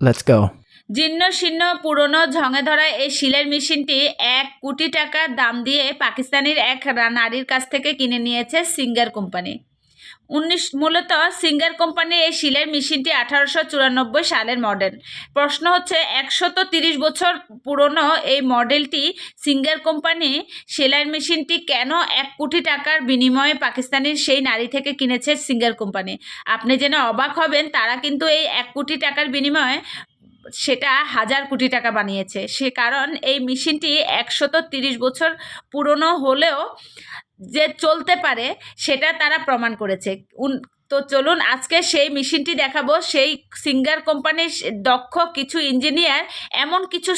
Let's go. জীর্ণ শীর্ণ পুরনো ঝঙে ধরা এই শিলের মেশিনটি 1 কোটি টাকা দাম দিয়ে পাকিস্তানের এক নারীর কাছ থেকে কিনে নিয়েছে সিঙ্গার কোম্পানি। মূলত সিঙ্গার কোম্পানির এই শিলের মেশিনটি 1894 সালের মডেল। প্রশ্ন হচ্ছে 130 বছর পুরনো এই মডেলটি সিঙ্গার কোম্পানি সেলাই মেশিনটি কেন 1 কোটি টাকার বিনিময়ে পাকিস্তানের সেই নারী থেকে কিনেছে সিঙ্গার কোম্পানি। আপনি জেনে অবাক হবেন, তারা কিন্তু এই 1 কোটি টাকার বিনিময়ে সেটা 1000 কোটি টাকা বানিয়েছে। সে কারণ এই মেশিনটি 130 বছর পুরনো হলেও যে চলতে পারে সেটা তারা প্রমাণ করেছে। তো চলুন আজকে সেই মেশিনটি দেখাবো। সেই সিঙ্গার কোম্পানির দক্ষ কিছু ইঞ্জিনিয়ার এমন কিছু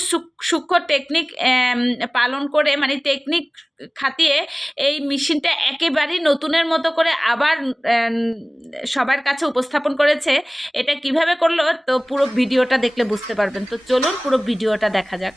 সূক্ষ্ম টেকনিক পালন করে, মানে টেকনিক খাটিয়ে এই মেশিনটা একেবারেই নতুনের মতো করে আবার সবার কাছে উপস্থাপন করেছে। এটা কিভাবে করলো তো পুরো ভিডিওটা দেখলে বুঝতে পারবেন। তো চলুন পুরো ভিডিওটা দেখা যাক।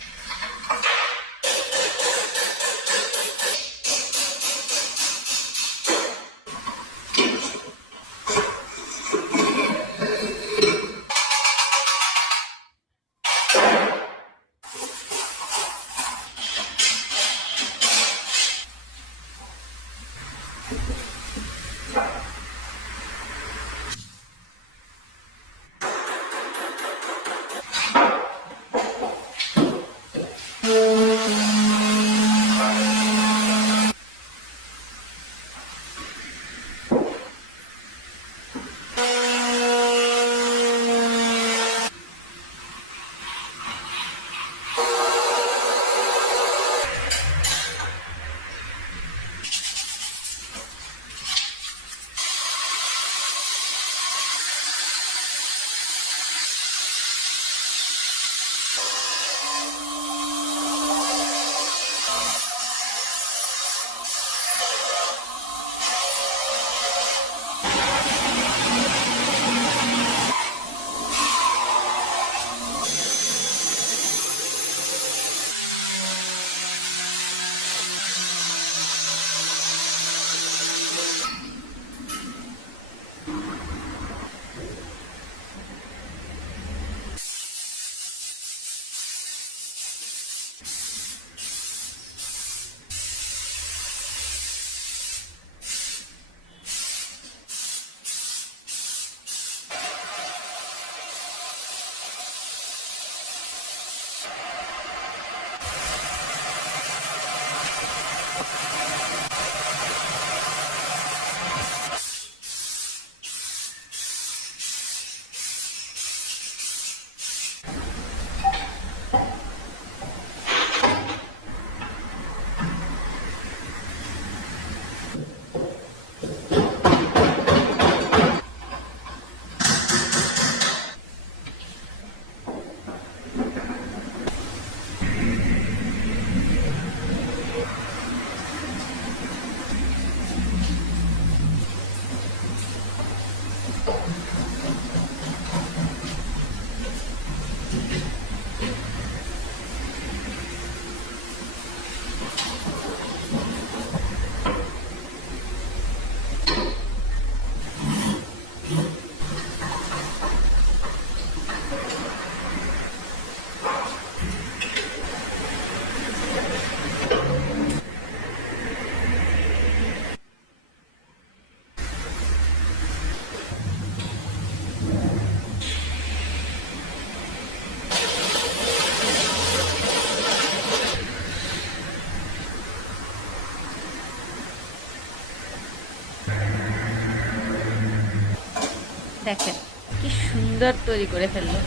দেখেন কি সুন্দর তৈরি করে ফেললো,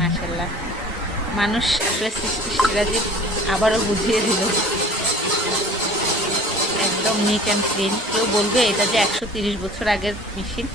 মাশাআল্লাহ। মানুষ আসলে সৃষ্টিশীলাজি আবারও বুঝিয়ে দিল, একদম নিট অ্যান্ড ক্লিন। কেউ বলবে এটা যে 130 বছর আগের মেশিন।